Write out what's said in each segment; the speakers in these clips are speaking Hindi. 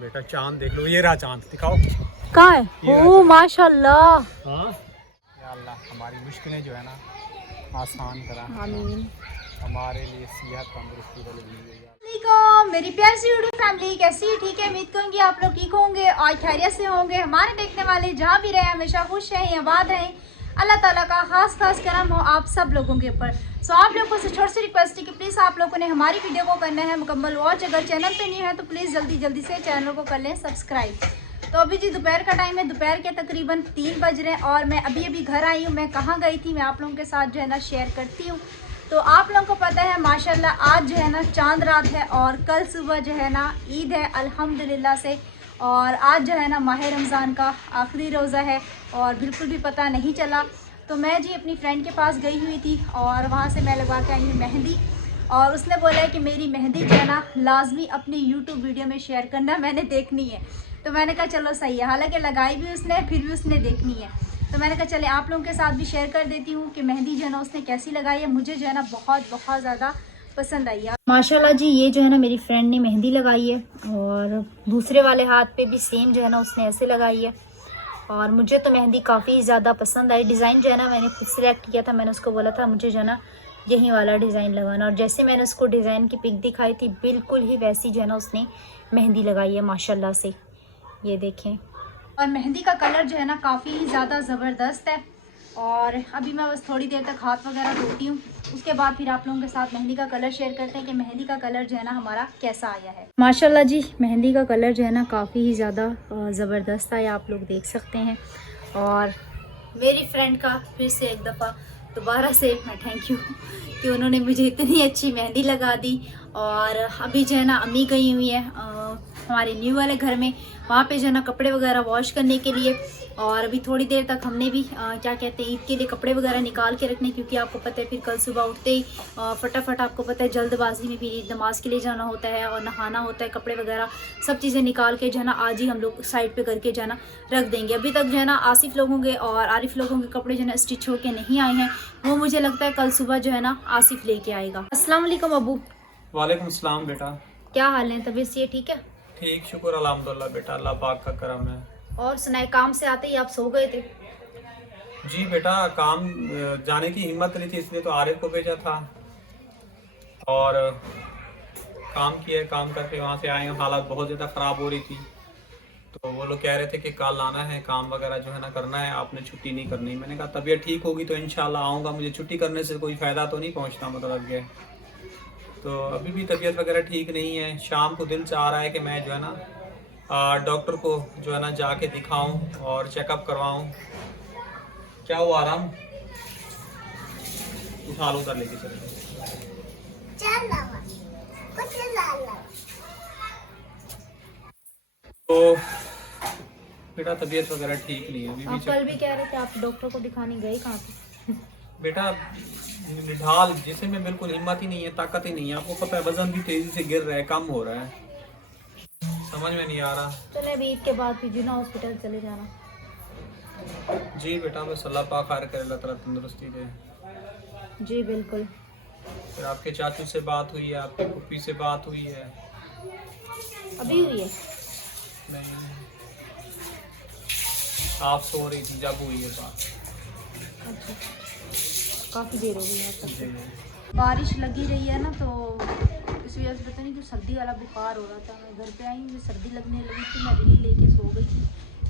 बेटा चांद देख लो, ये रहा चांद, दिखाओ। कहाँ है? ओ माशाल्लाह। हाँ या अल्लाह, हमारी मुश्किलें जो है ना आसान करा, आमीन। हमारे लिए सेहत तंदुरुस्ती वाली दी। मेरी प्यारी सी यूट्यूब फैमिली कैसी है? ठीक है, उम्मीद करूँगी आप लोग ठीक होंगे और खैरियत से होंगे। हमारे देखने वाले जहाँ भी रहे हमेशा खुश रहें, आबाद रहें। अल्लाह ताला का खास करम हो आप सब लोगों के ऊपर। सो आप लोगों से छोटी सी रिक्वेस्ट है कि प्लीज़ आप लोगों ने हमारी वीडियो को करना है मुकम्मल वॉच। अगर चैनल पे न्यू है तो प्लीज़ जल्दी से चैनल को कर लें सब्सक्राइब। तो अभी जी दोपहर का टाइम है, दोपहर के तकरीबन 3 बज रहे हैं और मैं अभी घर आई हूँ। मैं कहाँ गई थी मैं आप लोगों के साथ जो है ना शेयर करती हूँ। तो आप लोगों को पता है माशाल्लाह आज जो है ना चांद रात है और कल सुबह जो है ना ईद है अल्हम्दुलिल्लाह से। और आज जो है ना माह रमज़ान का आखिरी रोज़ा है और बिल्कुल भी पता नहीं चला। तो मैं जी अपनी फ्रेंड के पास गई हुई थी और वहाँ से मैं लगा के आई हूँ मेहंदी। और उसने बोला है कि मेरी मेहंदी जो है ना लाजमी अपनी यूट्यूब वीडियो में शेयर करना, मैंने देखनी है। तो मैंने कहा चलो सही है, हालांकि लगाई भी उसने फिर भी उसने देखनी है। तो मैंने कहा चले आप लोगों के साथ भी शेयर कर देती हूँ कि मेहंदी जो है ना उसने कैसी लगाई है। मुझे जो है ना बहुत ज़्यादा पसंद आई है माशाल्लाह जी। ये जो है ना मेरी फ्रेंड ने मेहंदी लगाई है और दूसरे वाले हाथ पे भी सेम जो है ना उसने ऐसे लगाई है। और मुझे तो मेहंदी काफ़ी ज़्यादा पसंद आई। डिज़ाइन जो है ना मैंने खुद सिलेक्ट किया था, मैंने उसको बोला था मुझे जो है ना यही वाला डिज़ाइन लगाना। और जैसे मैंने उसको डिज़ाइन की पिक दिखाई थी बिल्कुल ही वैसी जो है ना उसने मेहंदी लगाई है माशाल्लाह से। ये देखें। और मेहंदी का कलर जो है ना काफ़ी ज़्यादा ज़बरदस्त है। और अभी मैं बस थोड़ी देर तक हाथ वगैरह धोती हूँ, उसके बाद फिर आप लोगों के साथ मेहंदी का कलर शेयर करते हैं कि मेहंदी का कलर जो है ना हमारा कैसा आया है। माशाल्लाह जी मेहंदी का कलर जो है ना काफ़ी ही ज़्यादा ज़बरदस्त आया, आप लोग देख सकते हैं। और मेरी फ्रेंड का फिर से एक दफ़ा दोबारा से मैं थैंक यू कि उन्होंने मुझे इतनी अच्छी मेहंदी लगा दी। और अभी जो है ना अम्मी गई हुई है हमारे न्यू वाले घर में, वहाँ पे जो है ना कपड़े वगैरह वॉश करने के लिए। और अभी थोड़ी देर तक हमने भी क्या कहते हैं ईद के लिए कपड़े वगैरह निकाल के रखने, क्योंकि आपको पता है फिर कल सुबह उठते ही फटाफट आपको पता है जल्दबाजी में फिर ईद नमाज के लिए जाना होता है और नहाना होता है, कपड़े वगैरह सब चीज़ें निकाल के जो है ना आज ही हम लोग साइड पे करके जो है ना रख देंगे। अभी तक जो है ना आसिफ लोगों के और आरिफ लोगों के कपड़े जो है ना स्टिच होके नहीं आए हैं, वो मुझे लगता है कल सुबह जो है ना आसिफ लेके आएगा। अस्सलाम वालेकुम अबू। वालेकुम सलाम बेटा। क्या हाल है, तबीयत से ठीक है? ठीक शुक्र अल्हम्दुलिल्लाह बेटा, अल्लाह पाक का करम है। और सुनाए, काम से आते ही आप सो गए थे? जी बेटा काम जाने की हिम्मत नहीं थी, इसलिए तो आरिफ को भेजा था और काम किया, काम करके वहाँ से आए हैं। हालत बहुत ज़्यादा ख़राब हो रही थी तो वो लोग कह रहे थे कि कल आना है, काम वगैरह जो है ना करना है, आपने छुट्टी नहीं करनी। मैंने कहा तबीयत ठीक होगी तो इंशाल्लाह आऊँगा, मुझे छुट्टी करने से कोई फ़ायदा तो नहीं पहुँचता मतलब ये। तो अभी भी तबीयत वगैरह ठीक नहीं है। शाम को दिल चाह रहा है कि मैं जो है ना डॉक्टर को जो है ना जाके दिखाऊं और चेकअप करवाऊं। क्या हुआ आराम? उठा लो, उधर लेके चले। तो बेटा तबीयत वगैरह ठीक नहीं है अभी आप कल भी कह रहे थे आप डॉक्टर को दिखाने गए, कहाँ थे? बेटा निढाल जिसे में बिल्कुल हिम्मत ही नहीं है, ताकत ही नहीं है। आपको पता है वजन भी तेजी से गिर रहा है, कम हो रहा है, समझ में नहीं आ रहा। चले अभी ईद के बाद फिर जिना हॉस्पिटल चले जाना। जी बेटा बस अल्लाह पाक खैर करे, अल्लाह ताला तंदुरुस्ती दे। जी बिल्कुल। फिर आपके चाचू से बात हुई है, आपकी फूफी से बात हुई है? अभी हुई है? नहीं, आप सो रही थी जब हुई है बात। अच्छा, काफ़ी देर हो गई है तब से। जी बारिश लगी रही है ना, तो इस वजह से पता नहीं क्यों सर्दी वाला बुखार हो रहा था। मैं घर पे आई, मुझे सर्दी लगने लगी थी, मैं दिल्ली लेके सो गई थी।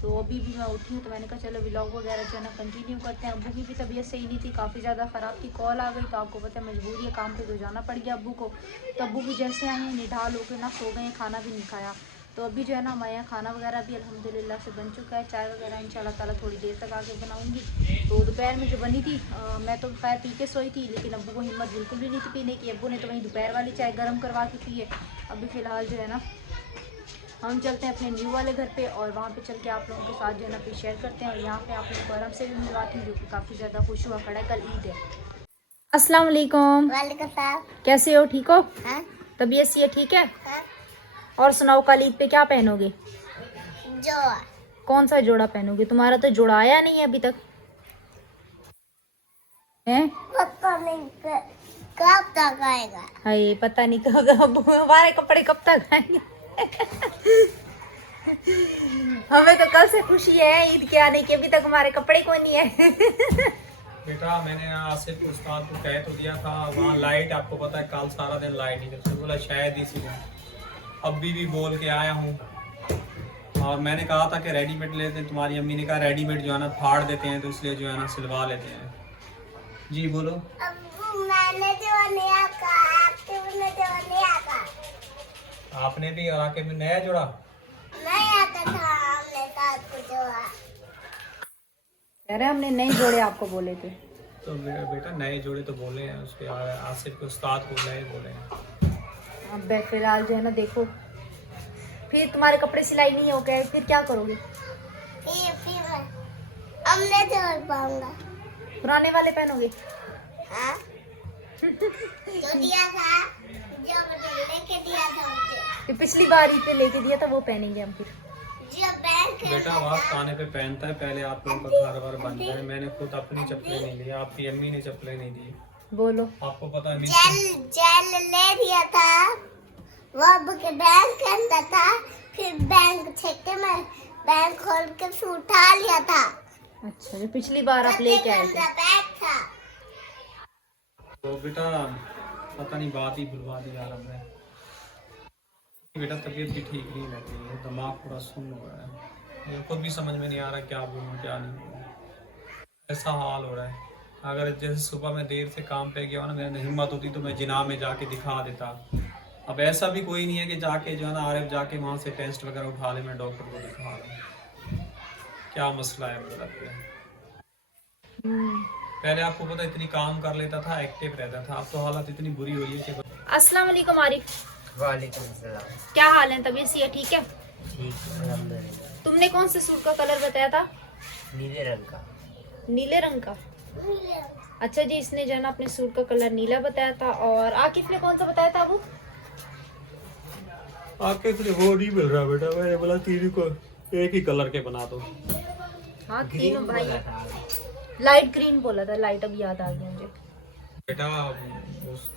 तो अभी भी मैं उठी हूँ तो मैंने कहा चलो व्लॉग वगैरह जो है ना कंटिन्यू करते हैं। अब्बू की भी तबीयत सही नहीं थी, काफ़ी ज़्यादा ख़राब थी, कॉल आ गई तो आपको पता है मजबूरी है, काम पे तो जाना पड़ गया अब्बू को। तो अब्बू भी जैसे आए हैं निढाल होकर ना सो गए हैं, खाना भी नहीं खाया। तो अभी जो है ना हमारे यहाँ खाना वगैरह भी अल्हम्दुलिल्लाह से बन चुका है, चाय वगैरह इंशाल्लाह ताला थोड़ी देर तक आके बनाऊंगी। तो दोपहर में जो बनी थी मैं तो खैर पी के सोई थी, लेकिन अब्बू को हिम्मत बिल्कुल भी नहीं थी पीने की। अब्बू ने तो वहीं दोपहर वाली चाय गर्म करवा के पी है। अभी फ़िलहाल जो है ना हम चलते हैं अपने न्यू वाले घर पे और वहाँ पे चल के आप लोगों के साथ जो है ना फिर शेयर करते हैं। और यहाँ पे आप लोगों को आराम से भी मिलवाती हूँ, जो कि काफ़ी ज़्यादा खुश हुआ खड़ा है, कल ईद है। अस्सलाम वालेकुम। वालेकुम सलाम। कैसे हो, ठीक हो? हाँ? तबीयत से ठीक है? हाँ? और सुनाओ कल ईद पे क्या पहनोगे? जो कौन सा जोड़ा पहनोगे? तुम्हारा तो जोड़ा आया नहीं है अभी तक है। पता नहीं कब तक आएगा। हाय पता नहीं कब हमारे कपड़े कब तक आएंगे। हमें तो कल से खुशी है ईद के आने की, अभी तक हमारे कपड़े कोई नहीं है। बेटा मैंने आसिफ को उस्ताद को कह तो दिया था, वहाँ लाइट आपको पता है कल सारा दिन लाइट नहीं थी, बोला शायद इसीलिए अभी भी बोल के आया हूँ। और मैंने कहा था कि रेडीमेड लेते हैं, तुम्हारी अम्मी ने कहा रेडीमेड जो है ना फाड़ देते हैं, तो इसलिए जो है ना सिलवा लेते हैं। जी बोलो। अब्बू मैंने जो नया कहा, आपने जो नया कहा। आपने भी और आके भी नया जोड़ा? नहीं आता था, हमने साथ को जोड़ा। कह रहे हमने नए जोड़े आपको बोले थे। तो बेटा नए जोड़े तो बोले हैं, उसके आसिफ के उस्ताद को नए बोले हैं। अब फिलहाल जो है ना देखो, फिर तुम्हारे कपड़े सिलाई नहीं हो गए, फिर क्या करोगे? फिर हमने जोड़ पाऊंगा। पुराने वाले पहनोगे? हाँ? जो दिया था, जो लेके दिया था मुझे, फिर पिछली बार ईद पे लेके दिया था वो पहनेंगे हम फिर। जो बैंक बेटा आवाज काने पे पहनता है, पहले आप लोगों का घर बन जाए। मैंने खुद अपनी चप्पलें नहीं ली, आपकी अम्मी ने चप्पलें नहीं दी। बोलो। आपको पता है जेल ले दिया था, वो के बैंक के अंदर था, फिर बैंक छेके में बैंक खोल के फिर उठा लिया था। अच्छा, जो पिछली बार आप लेके आए थे। बैग था। तो बेटा पता नहीं बात ही बुलवा दी यार हमने। बेटा तबीयत भी ठीक नहीं रहती है, दिमाग पूरा सुन्न हो रहा है, मुझे खुद भी समझ में नहीं आ रहा क्या बोलूँ क्या नहीं बोलूँ, ऐसा हाल हो रहा है। अगर जैसे सुबह मैं देर से काम पे गया ना, मेरी हिम्मत होती तो मैं जिना में जाके दिखा देता। अब ऐसा भी कोई नहीं है कि जाके जो है ना आरएफ जाके वहाँ से टेस्ट वगैरह उठा ले, मैं डॉक्टर को दिखा लूँ। क्या मसला है मुझे लगता है। पहले आपको पता इतनी काम कर लेता था, एक्टिव रहता था, अब तो हालत इतनी बुरी हुई है कि अस्सलाम वालेकुम आरिफ। वालेकुम सलाम। क्या हाल है? तबीयत सी है? ठीक है। ठीक है, अल्हम्दुलिल्लाह। तुमने कौन से सूट का कलर बताया था? नीले रंग का। नीले रंग का। अच्छा जी, इसने जो है ना अपने सूट का कलर नीला बताया था। और आकिफ ने कौन सा बताया था? अबू आपके फिर वो नहीं मिल रहा बेटा, मैंने बोला तीनों को एक ही कलर के बना दो। हाँ तीनों भाई। बोला था। लाइट ग्रीन बोला था, लाइट अब याद आ गया मुझे। बेटा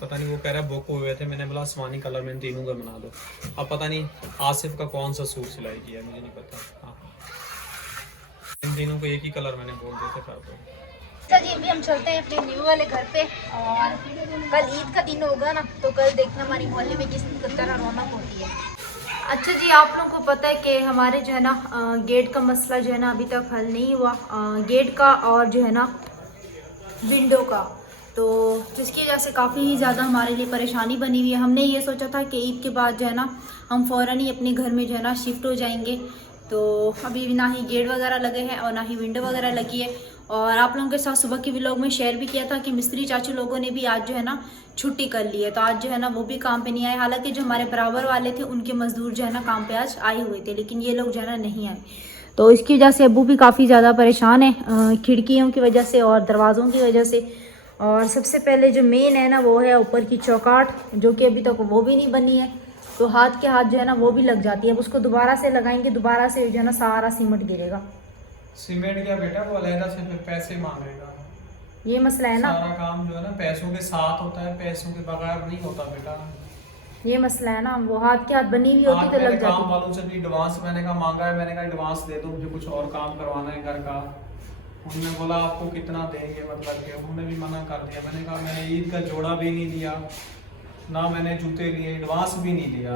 पता नहीं वो कह रहा बुक हुए थे, मैंने बोला आसमानी कलर में तीनों का बना दो। अब पता नहीं आसिफ का कौन सा सूट सिलाई किया है, मुझे नहीं पता। हाँ इन तीनों को एक ही कलर मैंने बोल दिया था कर दो। अच्छा जी, अभी हम चलते हैं अपने न्यू वाले घर पे, और कल ईद का दिन होगा ना, तो कल देखना हमारी मोहल्ले में किस तरह रौनक होती है। अच्छा जी, आप लोगों को पता है कि हमारे जो है ना गेट का मसला जो है ना अभी तक हल नहीं हुआ, गेट का और जो है ना विंडो का, तो जिसकी वजह से काफ़ी ही ज़्यादा हमारे लिए परेशानी बनी हुई है। हमने ये सोचा था कि ईद के बाद जो है ना हम फ़ौरन ही अपने घर में जो है ना शिफ्ट हो जाएंगे, तो अभी ना ही गेट वगैरह लगे हैं और ना ही विंडो वगैरह लगी है। और आप लोगों के साथ सुबह के व्लॉग में शेयर भी किया था कि मिस्त्री चाचू लोगों ने भी आज जो है ना छुट्टी कर ली है, तो आज जो है ना वो भी काम पे नहीं आए। हालांकि जो हमारे बराबर वाले थे उनके मजदूर जो है ना काम पे आज आए हुए थे, लेकिन ये लोग जो है ना नहीं आए, तो इसकी वजह से अब्बू भी काफ़ी ज़्यादा परेशान है खिड़कियों की वजह से और दरवाज़ों की वजह से। और सबसे पहले जो मेन है ना वो है ऊपर की चौकाट, जो कि अभी तक वो भी नहीं बनी है, तो हाथ के हाथ जो है ना वो भी लग जाती है। अब उसको दोबारा से लगाएंगे, दोबारा से जो है ना सारा सीमेंट गिरेगा। सीमेंट क्या बेटा, वो अलहदा से फिर पैसे मांगेगा। ये मसला है ना, सारा काम जो है ना पैसों के साथ होता है, पैसों के बगैर नहीं होता बेटा। ये मसला है ना, वो हाथ के हाथ बनी हुई होती तो लग काम जाती। वालों से भी एडवांस मैंने कहा मांगा है, मैंने कहा एडवांस दे दो, मुझे कुछ और काम करवाना है घर का। उन्होंने बोला आपको कितना देंगे, मतलब कि उन्होंने भी मना कर दिया। मैंने कहा मैंने ईद का जोड़ा भी नहीं लिया, ना मैंने जूते लिए, एडवांस भी नहीं लिया,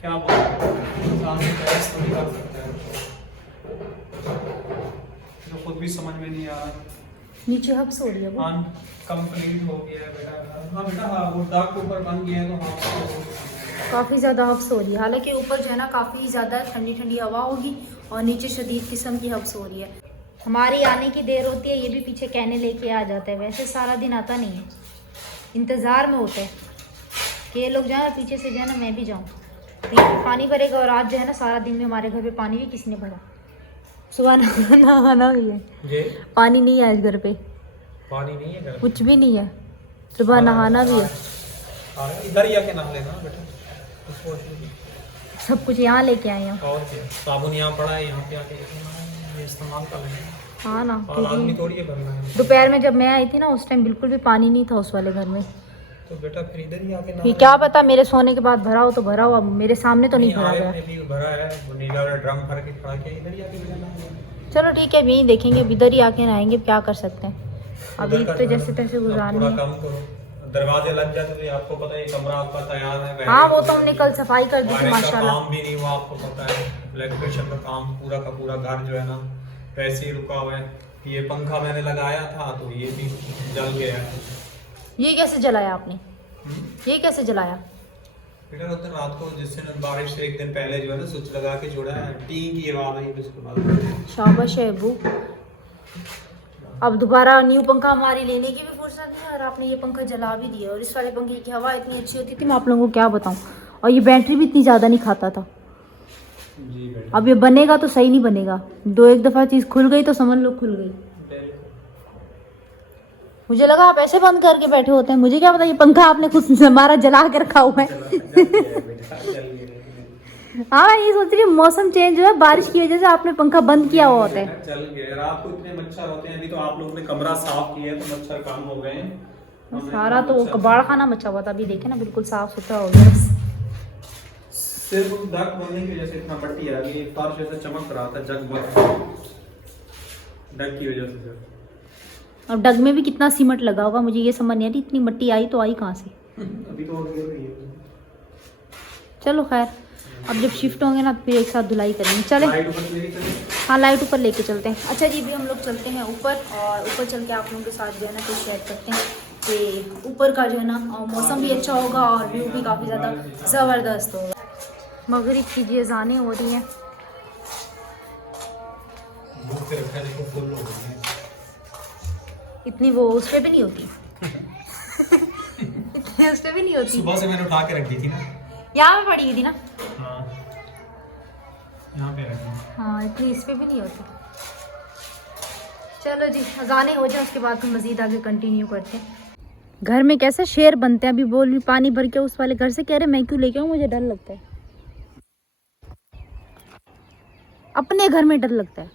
क्या बोलते तो नहीं कर सकते, तो खुद भी समझ में नहीं आ रहा। नीचे हब्स हो रही है वो। कंप्लीट हो गया है बेटा। हाँ बेटा, हाँ वो दाग के ऊपर बन गया है, तो हाँ काफ़ी ज़्यादा हब्स हो रही है। हालांकि ऊपर जो है ना काफ़ी ज़्यादा ठंडी ठंडी हवा होगी और नीचे शदीद किस्म की हब्स हो रही है। हमारी आने की देर होती है, ये भी पीछे कहने लेके आ जाता है। वैसे सारा दिन आता नहीं है, इंतज़ार में होता है कि ये लोग जाएँ, पीछे से जो है ना मैं भी जाऊँ। पानी भरेगा, और आज जो है ना सारा दिन में हमारे घर पे पानी भी किसी ने भरा। सुबह नहाना भी है, पानी नहीं है आज घर पे, पानी नहीं है घर, कुछ भी नहीं है। सुबह नहाना भी है, इधर ही आके नहा लेना बेटा, सब कुछ यहाँ लेके आए हैं। और क्या, साबुन यहाँ पड़ा है, यहाँ पे आके ये इस्तेमाल कर लेंगे। हाँ ना, और आदमी क्योंकि थोड़ी है भरना है। दोपहर में जब मैं आई थी ना उस टाइम बिल्कुल भी पानी नहीं था उस वाले घर में, तो बेटा फिर इधर ही आके फिर क्या पता मेरे सोने के बाद भरा हो तो भरा हो, अब मेरे सामने तो नहीं भरा गया। भरा है, वो नीला वाला ड्रम भर के खड़ा किया, इधर ही आके नहाना है। चलो ठीक है, अब यहीं देखेंगे, अब इधर ही आके नहाएंगे, क्या कर सकते हैं, अभी उधर का तो जैसे तैसे गुजारनी थोड़ा है। कम करो, दरवाजे लग जाते तो आपको पता है ये कमरा आपका तैयार है। हाँ वो तो हमने कल सफाई कर दी थी वायरिंग का माशाल्लाह। काम भी नहीं हुआ, आपको पता है इलेक्ट्रिशियन का काम पूरा का पूरा घर जो है ना वैसे ही रुका हुआ है। ये पंखा मैंने लगाया था तो ये भी जल गया है। ये कैसे जलाया आपने, ये कैसे जलाया? बेटा उधर रात को जिस दिन बारिश से एक दिन पहले जो है ना स्विच लगा के जोड़ा है, टीन की आवाज आई उसके बाद। शाबाश है अबू। अब दोबारा न्यू पंखा हमारी लेने की भी फुर्सत नहीं है और आपने ये पंखा जला भी दिया। और इस वाले पंखे की हवा इतनी अच्छी होती थी, मैं आप लोगों को क्या बताऊं, और ये बैटरी भी इतनी ज़्यादा नहीं खाता था। जी बेटा। अब ये बनेगा तो सही नहीं बनेगा, दो एक दफ़ा चीज़ खुल गई तो समझ लो खुल गई। मुझे लगा आप ऐसे बंद करके बैठे होते हैं, मुझे क्या पता ये पंखा आपने खुद हमारा जला के रखा हुआ है। हाँ मैं ये सोच रही हूँ मौसम चेंज हुआ है, बारिश की वजह से आपने पंखा बंद किया हुआ होता है। चल गया, रात को इतने मच्छर होते हैं। अभी तो आप लोगों ने कमरा साफ किया है तो मच्छर कम हो गए हैं। सारा तो कबाड़ खाना मचा हुआ था, अभी देखे ना बिल्कुल साफ सुथरा हो गया। सिर्फ दाग बोलने की वजह से इतना मट्टी आ गई, फर्श जैसा चमक रहा था जगमग डग की वजह से। और डग में भी कितना सीमेंट लगा होगा, मुझे ये समझ नहीं आ रही इतनी मट्टी आई तो आई कहाँ से। अभी तो गिर रही है। चलो खैर, अब जब शिफ्ट होंगे ना फिर एक साथ धुलाई करेंगे। चले लाइट ऊपर लेके चले। हाँ लाइट ऊपर लेके चलते हैं। अच्छा जी, अभी हम लोग चलते हैं ऊपर, और ऊपर चल के आप लोगों के साथ जो है ना कुछ शेयर करते हैं कि ऊपर का जो है ना मौसम भी अच्छा होगा और व्यू भी काफ़ी ज़्यादा ज़बरदस्त होगा। मगरिब की जी अज़ानें हो रही हैं। भूख से रखा देखो फुल हो गई है। इतनी वो उस पर भी नहीं होती। इतनी उस पर भी नहीं होती। सुबह से मैंने उठा के रख दी थी ना। यहाँ पे पड़ी हुई थी ना। हाँ यहाँ पे रखी। हाँ इतनी इस पे भी नहीं होती। चलो जी अजाने हो जाए उसके बाद फिर मज़ीद आगे कंटिन्यू करते हैं। घर में कैसे शेर बनते हैं, अभी बोल रही पानी भर के उस वाले घर से, कह रहे मैं क्यों लेके आऊँ, मुझे डर लगता है, अपने घर में डर लगता है।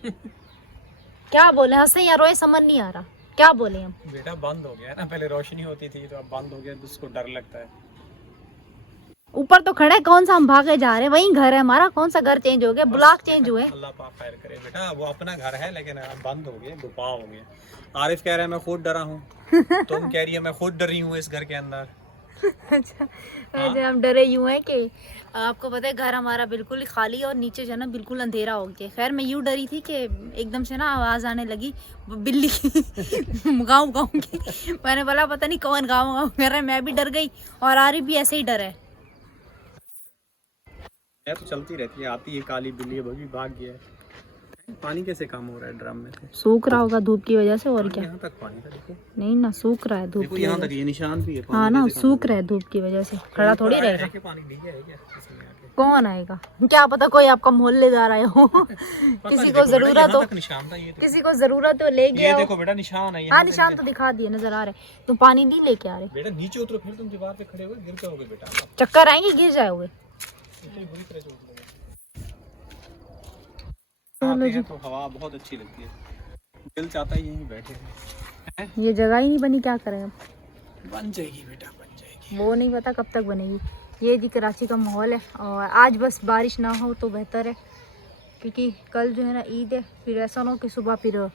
क्या बोले, हंसे या रोए समझ नहीं आ रहा, क्या बोले हम। बेटा बंद हो गया है ना, पहले रोशनी होती थी तो अब बंद हो गया तो उसको डर लगता है। ऊपर तो खड़ा है, कौन सा हम भागे जा रहे हैं, वही घर है हमारा, कौन सा घर चेंज हो गया, ब्लॉक चेंज हुए। अल्लाह पाक खैर करे बेटा, वो अपना घर है लेकिन अब बंद हो गया, गुफा हो गया। आरिफ कह रहा है मैं खुद डरा हूँ, तुम कह रही है मैं खुद डरी हूँ इस घर के अंदर। अच्छा वैसे हम डरे यूँ हैं कि आपको पता है घर हमारा बिल्कुल ही खाली और नीचे जो है ना बिल्कुल अंधेरा हो गया। खैर मैं यूँ डरी थी कि एकदम से ना आवाज़ आने लगी बिल्ली की गाँव गाँव की। मैंने बोला पता नहीं कौन गाँव गाँव कर रहा है, मैं भी डर गई और आरिफ भी ऐसे ही डर है। तो चलती रहती है, आती है काली बिल्ली, अभी भाग गया है। पानी कैसे कम हो रहा है ड्रम में से? सूख रहा होगा धूप की वजह से, और क्या। यहाँ तक पानी था देखो। नहीं ना सूख रहा है धूप देखो की यहाँ वजह तक से। ये निशान भी है। हाँ ना सूख रहा है धूप की वजह से, खड़ा थोड़ी रहेगा। पानी भीग गया है क्या इसमें आके? कौन आएगा, क्या पता कोई आपका मोहल्लेदार आया हो। किसी को जरूरत हो, निशान था ये। किसी को जरूरत हो ले गया हो। देखो बेटा निशान है। हाँ निशान तो दिखा दिए, नजर आ रहे। तुम पानी नहीं लेके आ रहे, बेटा नीचे उतरो, फिर तुम दीवार पे खड़े हुए गिर जाओगे बेटा। चक्कर आएंगे गिर जाओगे। इतनी बुरी तरह चोट लगे। चलो जी, तो हवा बहुत अच्छी लगती है, दिल चाहता है यहीं बैठे हैं। ये जगह ही नहीं बनी, क्या करें अब। बन जाएगी बेटा, बन जाएगी। वो नहीं पता कब तक बनेगी। ये जी कराची का माहौल है, और आज बस बारिश ना हो तो बेहतर है, क्योंकि कल जो है ना ईद है, फिर ऐसा ना हो कि सुबह फिर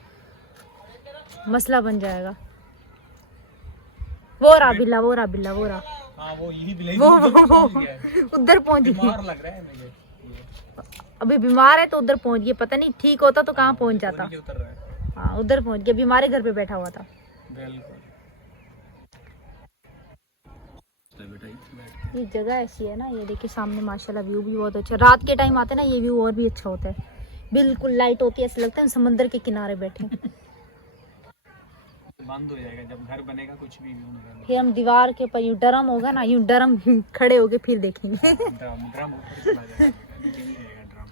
मसला बन जाएगा। वो रहा बिल्ला, वो रहा बिल्ला, वो रहा। हाँ वो यही बिल्ली वो उधर पहुंच गई। बीमार लग रहा है मुझे। अभी बीमार है तो उधर पहुंच गया, पता नहीं ठीक होता तो कहाँ पहुंच जाता। उतर रहा है। हाँ उधर पहुंच गया, अभी हमारे घर पे बैठा हुआ था। बिल्कुल। ये जगह ऐसी है ना, ये देखिए सामने माशाल्लाह व्यू भी बहुत अच्छा। रात के टाइम आते हैं ना ये व्यू और भी अच्छा होता है, बिल्कुल लाइट होती है, ऐसा लगता है समंदर के किनारे बैठे हैं। बंद हो जाएगा जब घर बनेगा, कुछ भी व्यू नहीं। फिर हम दीवार के ऊपर यूं डरम होगा ना, यूं डरम खड़े होके फिर देखेंगे। ड्रम ऊपर चला जाएगा, नीचे नहीं रहेगा ड्रम।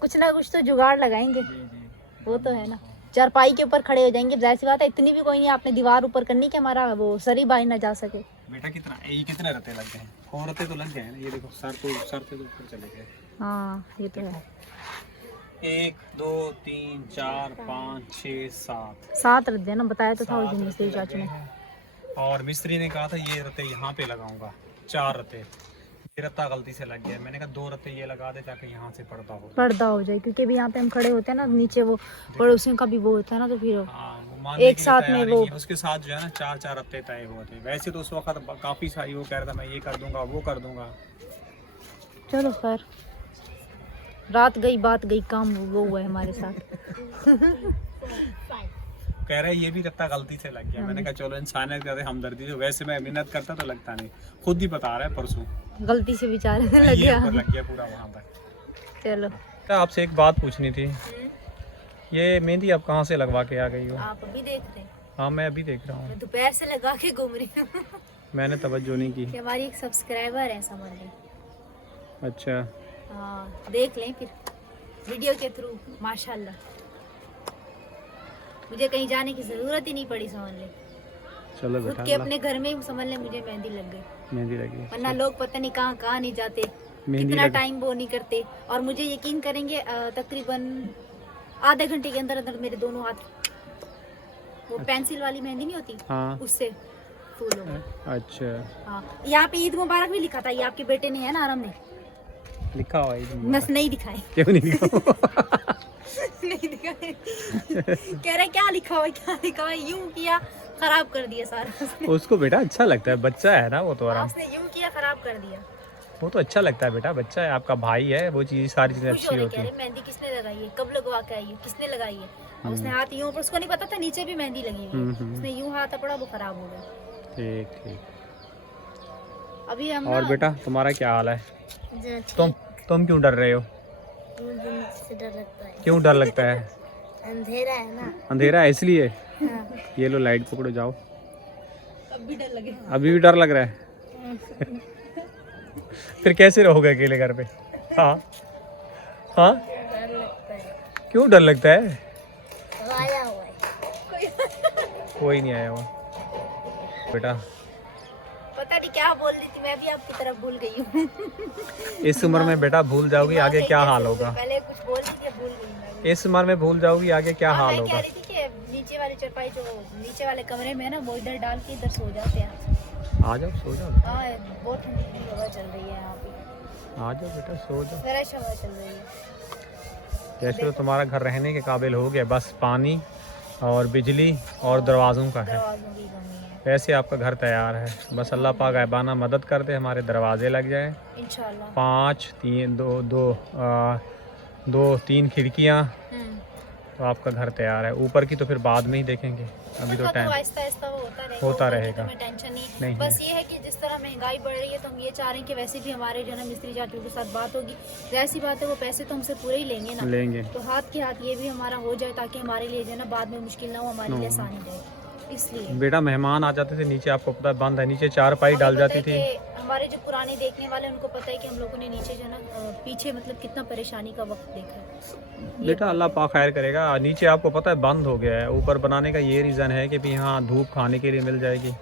कुछ ना कुछ तो जुगाड़ लगाएंगे, जी जी। वो तो है ना। चारपाई के ऊपर खड़े हो जाएंगे, जाहिर सी बात है, इतनी भी कोई नहीं आपने दीवार ऊपर करनी कि हमारा वो सरी बाई ना जा सके। बेटा कितना ये कितने रत्ते लग गए हैं, और रत्ते तो लग गए हैं ना। ये देखो सर से तो ऊपर चले गए। हाँ ये तो है। 1 2 3 4 5 6 7 7 रख देना, बताया तो था उस दिन मिस्त्री चाचू ने। और मिस्त्री ने कहा था ये रत्ते यहाँ पे लगाऊंगा, 4 रत्ते। ये रत्ता गलती से लग गया, मैंने कहा 2 रत्ते ये लगा दे ताकि यहाँ से पर्दा हो जाए, क्योंकि अभी यहाँ पे हम खड़े होते हैं ना, नीचे वो पड़ोसियों का भी वो होता है ना, तो फिर हाँ, वो मानने एक की साथ में तैयारी वो नहीं है। उसके साथ जो है ना 4 रत्ते तय हुए थे। वैसे तो उस वक्त काफ़ी सारी वो कह रहा था मैं ये कर दूंगा वो कर दूंगा। चलो खैर, रात गई बात गई, काम वो हुआ है हमारे साथ। कह रहा है ये भी रत्ता गलती से लग गया। मैंने कहा चलो इंसानियत करते हमदर्दी, तो वैसे मैं मेहनत करता तो लगता नहीं, खुद ही बता रहा है परसों गलती से बेचारे लग ये गया। ऊपर लग गया पूरा वहाँ पर। चलो, आपसे एक बात पूछनी थी, ये मेहंदी आप कहाँ से लगवा के आ गई हो? आप अभी देख रहे हैं? हाँ मैं अभी देख रहा हूँ, मैं दोपहर से लगा के घूम रही हूँ। मैंने तवज्जो नहीं की। कि हमारी एक सब्सक्राइबर है, समझ लें। अच्छा, हाँ, देख लें फिर वीडियो के थ्रू। माशाल्लाह, मुझे कहीं जाने की जरूरत ही नहीं पड़ी, समझ ले। चलो खुद बेटा, के अपने घर में ही समझ ले मुझे मेहंदी लग गई। मेहंदी लगी, वरना लोग पता नहीं कहाँ कहाँ नहीं जाते, मेहंदी कितना लग- टाइम वो नहीं करते। और मुझे यकीन करेंगे तकरीबन आधे घंटे के अंदर अंदर मेरे दोनों हाथ, वो पेंसिल वाली मेहंदी नहीं होती, हाँ उससे फूल हो गए। अच्छा, हाँ, यहाँ पे ईद मुबारक भी लिखा था, ये आपके बेटे ने है ना, आराम ने लिखा हुआ है? बस नहीं दिखाए। क्यों नहीं लिखा? नहीं दिखाए। कह रहे क्या लिखा हुआ, क्या लिखा हुआ, यूं किया खराब कर दिया सारा। उसको बेटा अच्छा लगता है, बच्चा है ना वो, तो आराम, उसने यूं किया खराब कर दिया। वो तो अच्छा लगता है बेटा, बच्चा है आपका भाई है, वो चीज सारी चीजें खुश हो अच्छी रहे, होती कह है। रहे मेहंदी किसने लगाई है, कब लगवा के आई है, किसने लगाई है। और उसने हाथ यूं, पर उसको नहीं पता था नीचे भी मेहंदी लगी हुई है। उसने यूं हाथ पड़ा, वो खराब हो गया। ठीक ठीक। अभी हम और ना, बेटा तुम्हारा क्या हाल है? जो तुम क्यों डर रहे हो? से डर लगता है, क्यों डर लगता है? अंधेरा है ना। अंधेरा है इसलिए? हाँ। ये लो लाइट पकड़ो, जाओ। अब भी डर लगे। अभी भी डर लग रहा है? फिर कैसे रहोगे अकेले घर पे? हाँ हाँ, डर लगता है, क्यों डर लगता है? तो आया हुआ है। कोई नहीं आया हुआ बेटा। पता नहीं क्या बोल रही थी, मैं भी आपकी तरफ भूल गई हूँ। इस उम्र में बेटा भूल जाओगी, आगे क्या हाल होगा? पहले कुछ बोल रही थी, भूल गई मैं भी। इस उम्र में भूल जाओगी, आगे क्या हाँ, हाल मैं होगा? कह रही थी कि नीचे वाली चरपाई, जो नीचे वाले कमरे में है ना, वो इधर डाल के इधर सो जाते हैं। आ जाओ, सो जाओ, हाँ, बहुत ठंडी ठंडी हवा चल रही है यहाँ पे, आ जाओ बेटा, सो जाओ। फ्रेश हवा चल रही है। जैसे तो तुम्हारा घर रहने के काबिल हो गया, बस पानी और बिजली और दरवाज़ों का है। दरवाजों की कमी है। वैसे आपका घर तैयार है, बस अल्लाह पाक ऐबाना मदद कर दे, हमारे दरवाजे लग जाए। इंशाल्लाह। 5 3 2 3 खिड़कियाँ, तो आपका घर तैयार है। ऊपर की तो फिर बाद में ही देखेंगे, अभी तो टाइम आहिस्ता आहिस्ता वो होता रहेगा, होता ऊपर की रहेगा। तो हमें टेंशन नहीं नहीं। है। बस ये है कि जिस तरह महंगाई बढ़ रही है, तो हम ये चाह रहे हैं कि वैसे भी हमारे जो है ना मिस्त्री जातियों के साथ बात होगी, जाहिर सी बात है वो पैसे तो हमसे पूरे ही लेंगे ना, लेंगे। तो हाथ के हाथ ये भी हमारा हो जाए, ताकि हमारे लिए जो है ना बाद में मुश्किल ना हो, हमारे लिए आसानी रहे। इसलिए बेटा मेहमान आ जाते थे नीचे, आपको पता है बंद है, नीचे चारपाई हमें डाल पता जाती है थी। कि हमारे जो पुराने देखने वाले, उनको पता है कि हम लोगों ने नीचे जो है ना पीछे मतलब कितना परेशानी का वक्त देखा है। बेटा अल्लाह पाक खैर करेगा। नीचे आपको पता है बंद हो गया है, ऊपर बनाने का ये रीज़न है कि भी यहाँ धूप खाने के लिए मिल जाएगी,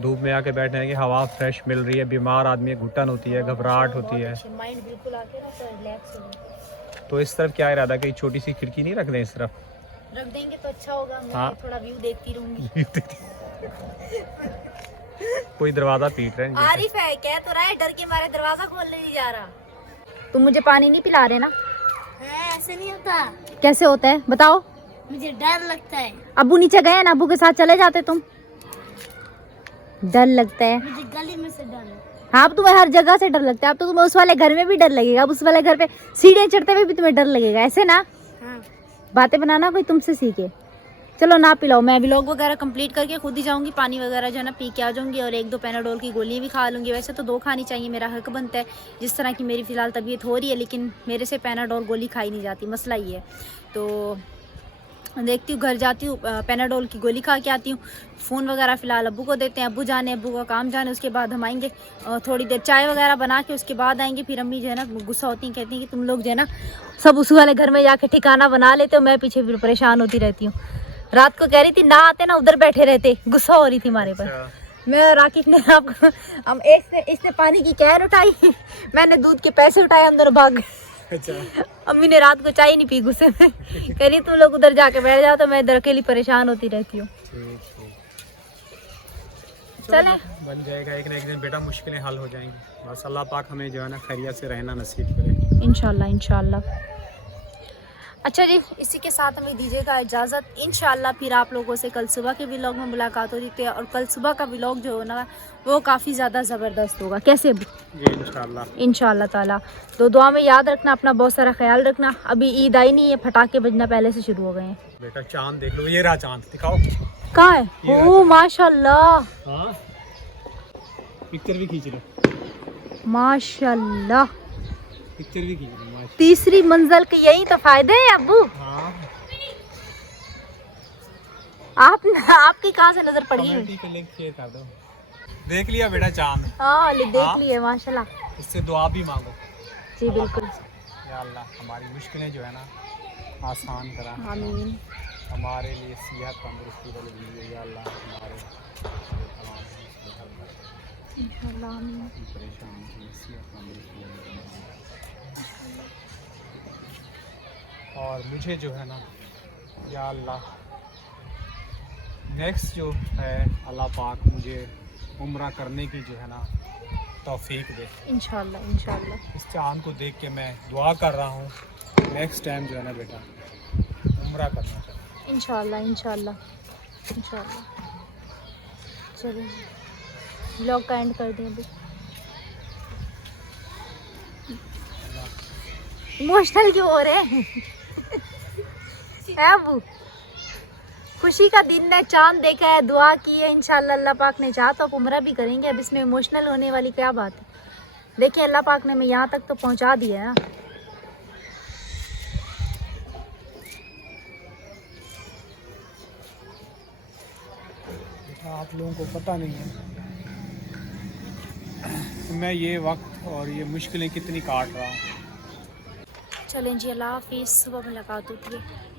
धूप में आके बैठने की हवा फ्रेश मिल रही है। बीमार आदमी घुटन होती है, घबराहट होती है, माइंड बिल्कुल आके ना तो रिलैक्स हो जाए। तो इस तरफ क्या इरादा कि छोटी सी खिड़की नहीं रख दें इस तरफ? रख देंगे तो अच्छा होगा, मैं हाँ। थोड़ा व्यू देखती रहूंगी। कोई दरवाज़ा पीट रहे हैं। आरिफ है, कह तो रहा है डर के मारे दरवाजा खोलने नहीं जा रहा। तुम मुझे पानी नहीं पिला रहे ना? हाँ, ऐसे नहीं होता, कैसे होता है बताओ? मुझे डर लगता है, अब्बू नीचे गए ना, अब्बू के साथ चले जाते तुम। डर लगता है? मुझे गली में से डर है। हाँ, अब तुम्हें हर जगह से डर लगता है। अब तो तुम्हें उस वाले घर में भी डर लगेगा, अब उस वाले घर पे सीढ़ियाँ चढ़ते हुए भी तुम्हें डर लगेगा, ऐसे ना? हाँ। बातें बनाना कोई तुमसे सीखे। चलो ना पिलाओ, मैं व्लॉग वगैरह कंप्लीट करके खुद ही जाऊंगी, पानी वगैरह जो है ना पी के आ जाऊंगी, और 1-2 पैनाडोल की गोली भी खा लूँगी। वैसे तो 2 खानी चाहिए, मेरा हक बनता है। जिस तरह की मेरी फ़िलहाल तबीयत हो रही है, लेकिन मेरे से पैनाडोल गोली खाई नहीं जाती, मसला ये है। तो देखती हूँ, घर जाती हूँ, पैनाडोल की गोली खा के आती हूँ। फ़ोन वगैरह फ़िलहाल अब्बू को देते हैं, अब्बू जाने, अब्बू का काम जाने, उसके बाद हम आएंगे थोड़ी देर चाय वगैरह बना के, उसके बाद आएंगे। फिर अम्मी जो है ना गुस्सा होती हैं, कहती हैं कि तुम लोग जो है ना सब उस वाले घर में जाके ठिकाना बना लेते हो, मैं पीछे फिर परेशान होती रहती हूँ। रात को कह रही थी ना आते ना उधर बैठे रहते, गुस्सा हो रही थी हमारे पर। मैं राकिब ने आपको हम इसने पानी की कैन उठाई, मैंने दूध के पैसे उठाए, हम दोनों भाग गए। अम्मी ने रात को चाय नहीं पी गुस्से में, कह रही तुम लोग उधर जाके बैठ जाओ, तो मैं इधर अकेली परेशान होती रहती हूँ। चलें। बन जाएगा एक ना एक दिन बेटा, मुश्किलें हल हो जाएंगी। बस अल्लाह पाक हमें जो है ना खैरियत से रहना नसीब करे। इंशाल्लाह इंशाल्लाह। अच्छा जी, इसी के साथ हमें दीजिएगा इजाज़त। इंशाल्लाह फिर आप लोगों से कल सुबह के व्लॉग में मुलाकात हो रही है, और कल सुबह का व्लॉग जो है ना वो काफ़ी ज़्यादा ज़बरदस्त होगा। कैसे जी इंशाल्लाह। इंशाल्लाह ताला। तो दुआ में याद रखना, अपना बहुत सारा ख्याल रखना। अभी ईद आई नहीं है, पटाखे बजना पहले से शुरू हो गए हैं। बेटा चांद देख लो, ये रहा चांद, दिखाओ। कहाँ है? ओह माशाल्लाह हाँ, पिक्चर भी खींच लो, माशाल्लाह। पिक्चर भी खींच लो। माशाल्लाह। तीसरी मंजिल के यही तो फायदे हैं अब्बू। हाँ, आपकी कहाँ से नजर पड़ गई? कमेंटी पे लिंक शेयर कर दो। देख लिया बेटा चांद? हाँ देख हाँ? लिए माशाल्लाह। इससे दुआ भी मांगो। जी बिल्कुल। या अल्लाह हमारी मुश्किलें जो है ना आसान करा, आमीन। हमारे लिए सेहत तंदुरुस्ती वाली ज़िंदगी, या अल्लाह हमारे तमाम मुश्किलें हल कर। इंशाल्लाह आमीन। परेशान हैं, सेहत तंदुरुस्ती वाली ज़िंदगी। और मुझे जो है ना या अल्लाह नेक्स्ट जो है अल्लाह पाक मुझे उम्रा करने की जो है ना तौफीक दे। इंशाल्लाह इंशाल्लाह। इस चांद को देख के मैं दुआ कर रहा हूँ, नेक्स्ट टाइम जो है ना बेटा उम्रा करना चाहिए। इंशाल्लाह इंशाल्लाह इंशाल्लाह। चलिए व्लॉग का एंड कर दें अभी। इमोशनल क्यों हो रहे हैं? है अबू? खुशी का दिन है, चांद देखा है, दुआ की है, इंशाल्लाह अल्लाह पाक ने चाहा तो आप उम्रा भी करेंगे। अब इसमें इमोशनल होने वाली क्या बात है? देखिए अल्लाह पाक ने हमें यहाँ तक तो पहुँचा दिया है ना। आप लोगों को पता नहीं है मैं ये वक्त और ये मुश्किलें कितनी काट रहा हूँ। चलें जी, अल्लाह हाफिज़। सुबह मुलाकात होती है।